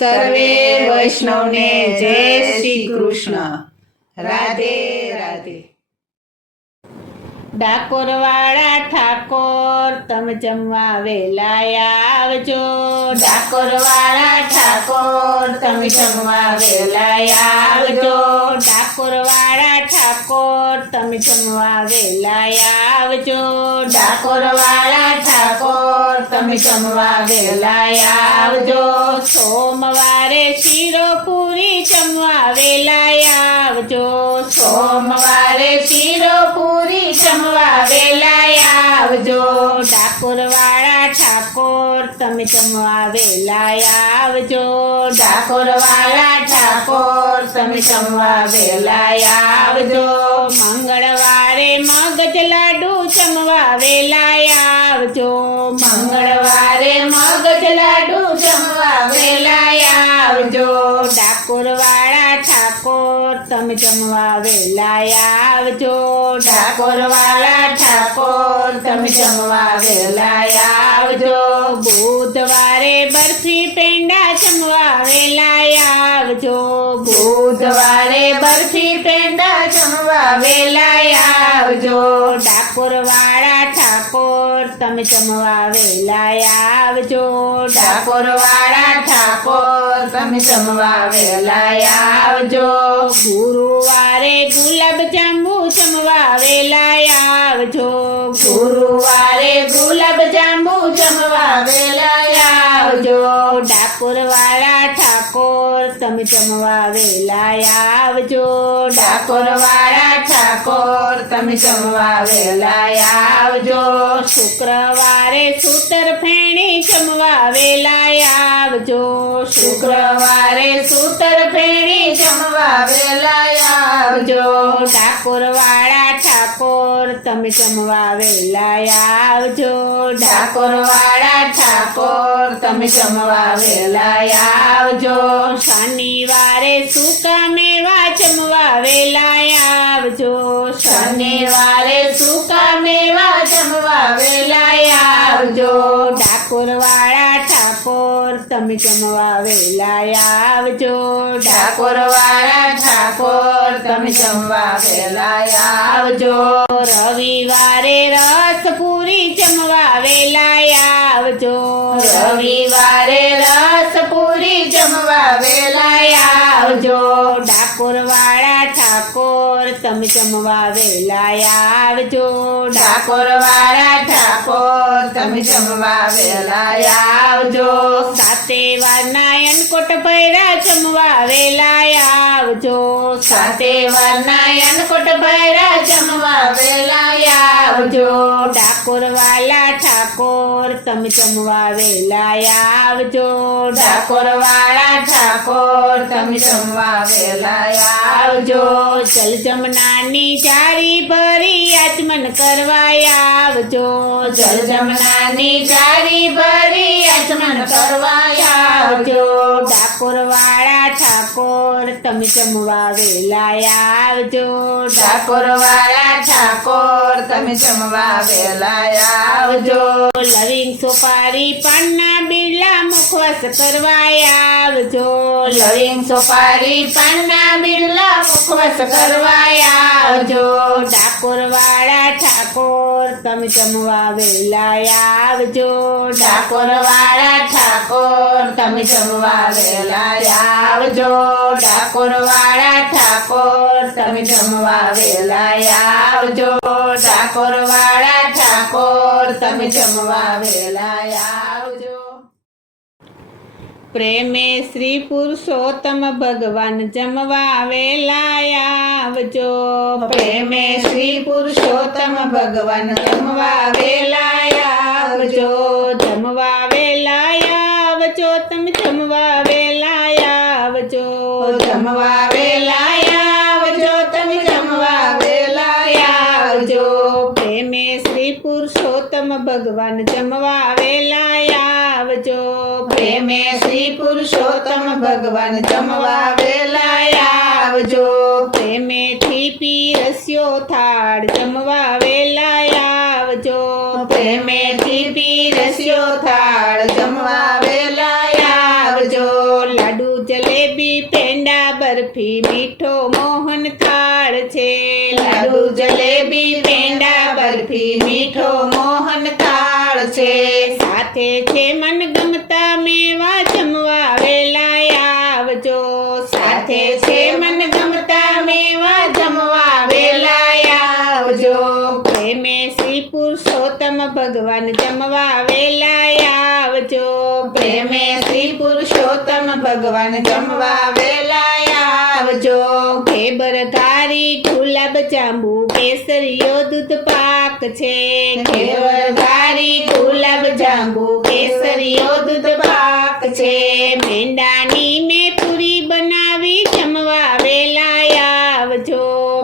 સર્વે વૈષ્ણવને જય શ્રી કૃષ્ણ. રાધે રાધે. ડાકોરવાળા ઠાકોર તમે જમવા વેલા આવજો. ડાકોરવાળા ઠાકોર તમે જમવા વેલા આવજો. ડાકોરવાળા ઠાકોર તમે જમવા વેલા આવજો. ડાકોરવાળા ઠાકોર તમે જમવા વેલા આવજો. સોમવારે શીરો પૂરી જમવા વેલા આવજો. સોમવારે શીરો પૂરી જમવા વેલા આવજો. ડાકોરવાળા ઠાકોર તમે જમવા વેલા આવજો. ડાકોરવાળા ઠાકોર તમે જમવા વેલા આવજો. મંગળવારે મગજ લાડુ જમવા વેલા આવજો. મંગળવારે મગજ લાડુ જમવા વેલા આવજો. ડાકોરવાળા ઠાકોર તમે જમવા વેલા આવજો. ડાકોરવાળા ઠાકોર તમે જમવા વેલા આવજો. બુધવારે બરફી પેંડા જમવા વેલા આવજો. બુધવારે બરફી પેંડા જમવા વેલા આવજો. ડાકોરવાળા ઠાકોર તમે જમવા વેલા આવજો. ડાકોરવાળા ઠાકોર તમે જમવા વેલા આવજો. ગુરુવારે ગુલાબ જાંબુ જમવા વેલા આવજો. ગુરુવારે ગુલાબ જાંબુ જમવા વેલા આવજો. ડાકોરવાળા ઠાકોર તમે જમવા વેલા આવજો. ડાકોરવાળા ઠાકોર તમે જમવા વેલા આવજો. શુક્રવારે સૂતર ફેણી જમવા વેલા આવજો. શુક્રવારે સૂતર ફેણી જમવા વેલા આવજો. ડાકોરવાળા ઠાકોર તમે જમવા વેલા આવજો. ડાકોરવાળા ઠાકોર તમે જમવા વેલા આવજો. શનિવારે સૂકા મેવા જમવા વેલા આવજો. શનિવારે સૂકા મેવા જમવા વેલા આવજો. ડાકોરવાળા ઠાકોર તમે જમવા વેલા આવજો. ડાકોરવાળા ઠાકોર તમે જમવા વેલા આવજો. રવિવારે રસ પૂરી જમવા વેલા આવજો. રવિવારે રસ પૂરી જમવા વેલા આવજો. ડાકોરવાળા ઠાકોર તમે જમવા વેલા આવજો. ડાકોરવાળા ઠાકોર તમે જમવા વેલા આવજો. સાતે વાર નાયણકોટ ભૈરા જમવા વેલા આવજો. સાતે વાર નાયણકોટ ભૈરા જમવા વેલા આવજો. ડાકોરવાળા ઠાકોર તમે જમવા વેલા આવજો. ડાકોરવાળા ઠાકોર તમે જમવા વેલા આવજો. જલ જમનાની ચારી ભરી આચમન કરવા આવજો. જલ જમનાની ચારી ભરી આચમન કરવા આવજો. ડાકોરવાળા ઠાકોર તમે જમવા વેલા આવજો. ડાકોરવાળા ઠાકોર તમે જમવા વેલા આવજો. લવિંગ સોપારી પાનના બીડલા મુખવાસ કરવા આવજો. લવિંગ સોપારી પાનના બીડલા મુખવાસ કરવા આવજો. ડાકોરવાળા ઠાકોર તમે જમવા વેલા આવજો. ડાકોરવાળા ઠાકોર તમે જમવા વેલા આવજો. ડાકોરવાળા ઠાકોર તમે જમવા વેલા આવજો. ડાકોરવાળા ઠાકોર તમે જમવા વેલા આવજો. પ્રેમે શ્રી પુરુષોત્તમ ભગવાન જમવા વેલા આવજો. પ્રેમે શ્રી પુરુષોત્તમ ભગવાન જમવા વેલા આવજો. જમવા વેલા આવજો તમે જમવા વેલા આવજો. જમવા વેલા આવજો તમે જમવા વેલા આવજો. પ્રેમે શ્રી પુરુષોત્તમ ભગવાન જમવા વેલા આવજો. પ્રેમે શ્રી પુરુષોત્તમ ભગવાન જમવા વેલા આવજો. પ્રેમેથી પીરસ્યો થાળ જમવા વેલા આવજો. પ્રેમેથી પીરસ્યો થાળ જમવા વેલા આવજો. લાડુ છે. લાડુ જલેબી પેંડા બરફી મીઠો મોહન થાળ છે. સાથે છે મનગમતા મેવા જમવા વેલાય આવજો. સાથે છે મનગમતા મેવા જમવા વેલાય આવજો. પ્રેમે શ્રી પુરુષોત્તમ ભગવાન જમવા વેલાય આવજો. પ્રેમે શ્રી પુરુષોત્તમ ભગવાન જમવા વેલાય આવજો. ઘેબર ઘારી ગુલાબ જાંબુ કેસરીયો દૂધ પાક છે. ઘેવર ઘારી ગુલાબ જાંબુ કેસરીયો દૂધ પાક છે. મેંદાની મેં પૂરી બનાવી જમવા વેલાય આવજો.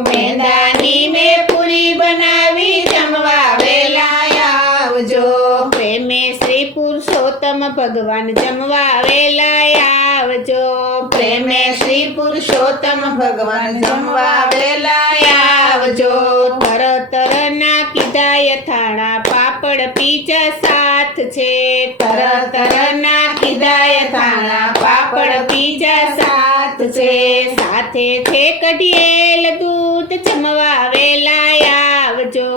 મેંદાની મેં પૂરી બનાવી જમવા વેલાય આવજો. પ્રેમે શ્રી પુરુષોત્તમ ભગવાન જમવા વેલાય આવજો. પ્રેમે શ્રી પુરુષોત્તમ ભગવાન જમવા વેલાય આવજો. તરતરના કીધાય થાણા પાપડ પીજા સાથ છે. તરતરના કીધાય થાણા પાપડ પીજા સાથ છે. સાથે છે કઢિયેલ દૂધ જમવા વેલાય આવજો.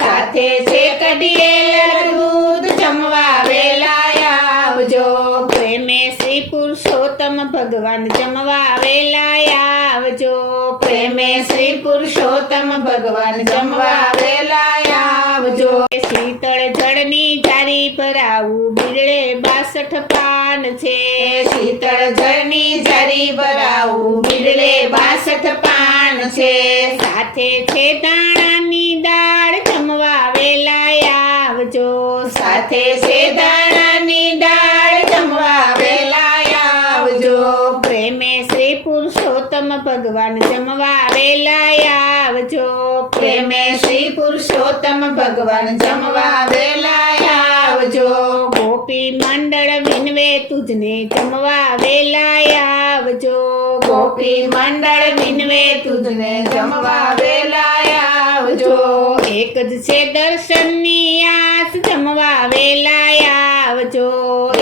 સાથે છે કઢિયેલ દૂધ જમવા વેલાય આવજો. પ્રેમે શ્રી પુરુષોત્તમ ભગવાન જમવા વેલાય આવજો. પ્રેમે શ્રી પુરુષોત્તમ ભગવાન જમવા વેલાય આવજો. શીતળ જળની જારી ભરાવું બીડળે 62 પાન છે. શીતળ જળની જારી ભરાવું બીડલે 62 પાન છે. સાથે છે દાણાની દાળ જમવા વેલાય આવજો. સાથે છે દાણાની દાળ જમવા વેલાય આવજો. પ્રેમે શ્રી પુરુષોત્તમ ભગવાન જમવા વેલાય આવજો. પ્રેમે શ્રી પુરુષોત્તમ ભગવાન જમવા વેલાય આવજો. ગોપી મંડળ વિનવે તુજને જમવા વેલાય આવજો. ગોપી મંડળ વિનવે તુજને જમવા વેલાય આવજો. એક જ છે દર્શનની આસ જમવા વેલાય આવજો.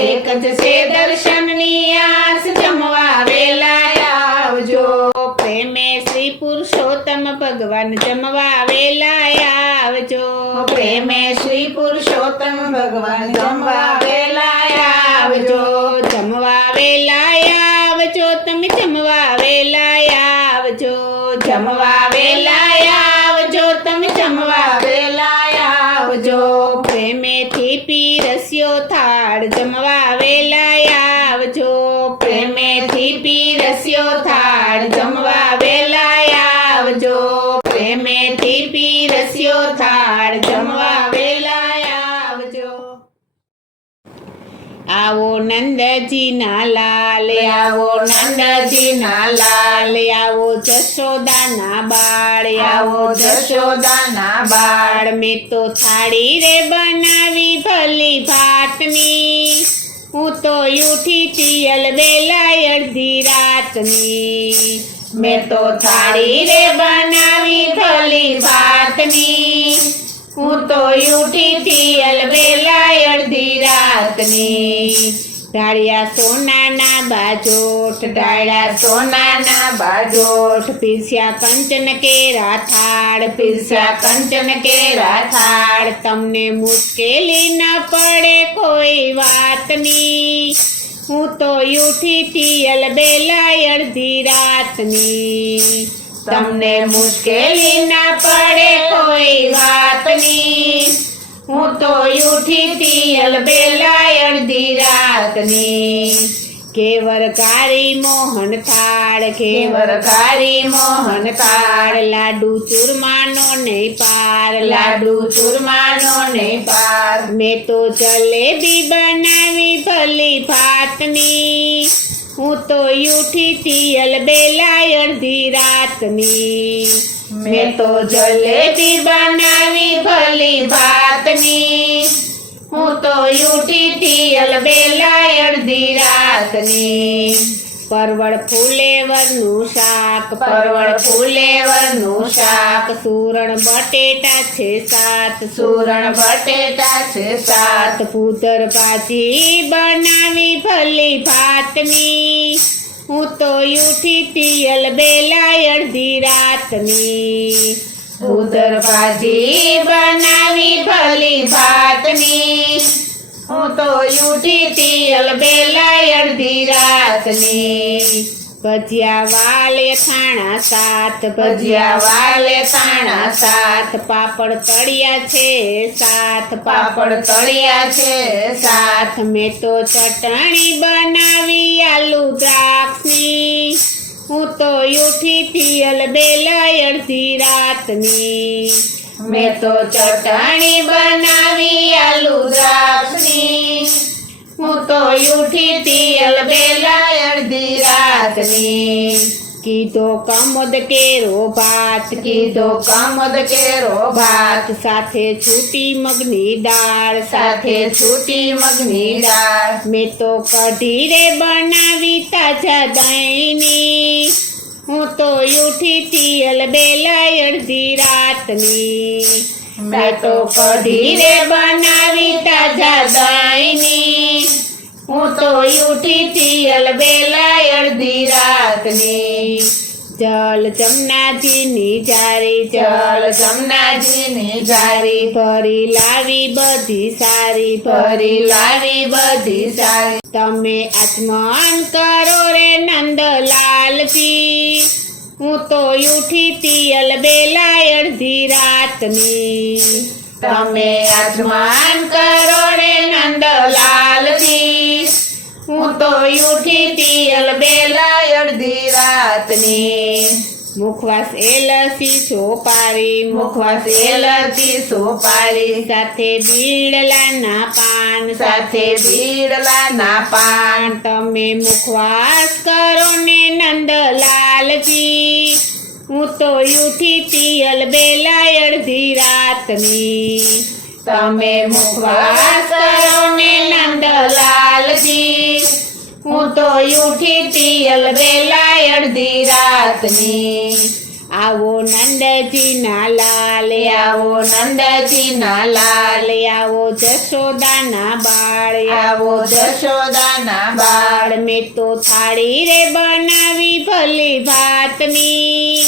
એક જ છે દર્શનની આસ જમવા વેલાય આવજો. પ્રેમે શ્રી પુરુષોત્તમ ભગવાન જમવા વેલાય આવજો. પ્રેમે શ્રી પુરુષોત્તમ ભગવાન જમવા વેલાય આવજો. જમવા વેલાય આવજો. તમે જમવા વેલાય આવજો. જમવા વેલાય આવજો. તમે જમવા વેલાય આવજો. પ્રેમેથી પીરસ્યો થાળ જમવા વેલાય આવજો. પ્રેમેથી પીરસ્યો થાળ જમવા વેલાય આવજો. પ્રેમેથી પીરસ્યો થાળ જમવા વેલાય આવજો. આવો નંદજીના લાલ, આવો નંદજીના લાલ, આવો જશોદાના બાળ, આવો જશોદાના બાળ. મેં તો થાળી રે બનાવી ભલી ભાતની, હું તો ઉઠી તિયલ વેલાય અડધી રાતની. મેં તો થાળી રે બનાવી ભલી ભાતની, હું તો ઉઠી તિયલ વેલાય અડધી રાતની. ઢાળિયા સોનાના બાજોઠ, ઢાળ્યા સોનાના બાજોઠ, પીરસ્યા કંચન કેરા થાળ, પીરસ્યા કંચન કેરા થાળ. તમને મુશ્કેલી ન પડે કોઈ વાતની, હું તો ઉઠી તિયલ બેલાય અડધી રાતની. તમને મુશ્કેલી ના પડે કોઈ વાતની, હું તો ઉઠી તિયલ બેલાય અડધી રાતની. કેવર કાળી મોહન થાળ, કેવર કાળી મોહન થાળ, લાડુ ચૂરમાનો નહીં પાર, લાડુ ચૂરમાનો નહીં પાર. મેં તો જલેબી બનાવી ભલી ભાતની, હું તો ઉઠી તિયલ બેલાય અડધી રાતની. મેં તો જલેબી બનાવી ભલી ભાતની, હું તો ઉઠી તિયલ બેલાય અડધી રાતની. પરવળ ફુલેવરનું શાક, પરવળ ફુલેવરનું શાક, સુરણ બટેટા છે 7, સુરણ બટેટા છે 7. પૂતર ભાજી બનાવી ભલી ભાતની, હું તો ઉઠી તી અલબેલા અડધી રાતની. ઉદર ભાજી બનાવી ભલી ભાતની. હું તો ઉઠી તી અલબેલા અડધી રાતની. ભજીયા વાલે થાણા સાત, ભજીયા વાલે થાણા સાત. પાપડ તળિયા છે સાત, પાપડ તળિયા છે સાત. મેં તો ચટણી બનાવી આલુ દ્રાક્ષની. હું તો ઉઠી તી અલબેલા અડધી રાતની. મેં તો ચટણી બનાવી આલુ દ્રાક્ષની. હું તો ઉઠી તી અલબેલા અડધી રાતની. કીધો કમોદ કેરો ભાત, કીધો કમદ કેરો ભાત. સાથે છૂટી મગની દાળ, સાથે છૂટી મગની દાળ. મેં તો કઢી રે બનાવી તાજા દહીંની. હું તો ઉઠી તી અલબેલા અડધી રાતની. મેં તો કઢી રે બનાવી તાજા દહીંની. હું તો ઉઠી તી અલબેલા અડધી રાતની. જલ જમનાજીની જારી, જલ જમનાજીની જારી. ભરી લાવી બધી સારી, ભરી લાવી બધી સારી. તમે આચમન કરો રે નંદલાલજી. હું તો ઉઠી તી અલબેલા અડધી રાતની. તમે આજમાન કરો રે નંદલાલજી. હું તો ઉઠી તી અલબેલા અડધી રાતની. મુખવાસ એલસી સોપારી, મુખવાસ એલચી સોપારી. સાથે બીડલાના પાન, સાથે બીડલાના પાન. તમે મુખવાસ કરો ને નંદલાલજી. હું તો ઉઠી તી અલબેલા અડધી રાતની. તમે મુખવાસ કરો ને નંદલાલજી. હું તો ઉઠી તી અલબેલા અડધી રાતની. આવો નંદજીના લાલ, આવો નંદજીના લાલ. આવો જશોદાના બાળ, આવો જશોદાના બાળ. મેં તો થાળી રે બનાવી ભલી ભાતની.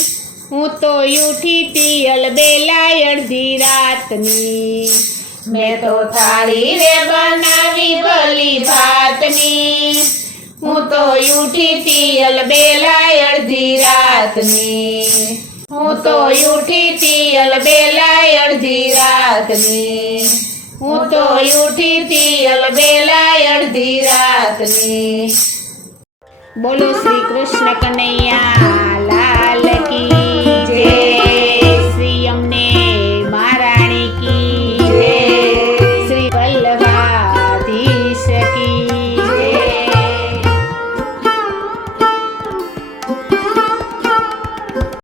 હું તો ઉઠી તી અલબેલા અડધી રાતની. મેં તો થાળી રે બનાવી ભલી ભાતની. હું તો ઉઠી તી અલબેલા અડધી રાતની. હું તો ઉઠી તી અલબેલા અડધી રાતની. હું તો ઉઠી તી અલબેલા અડધી રાતની. બોલો શ્રી કૃષ્ણ કનૈયા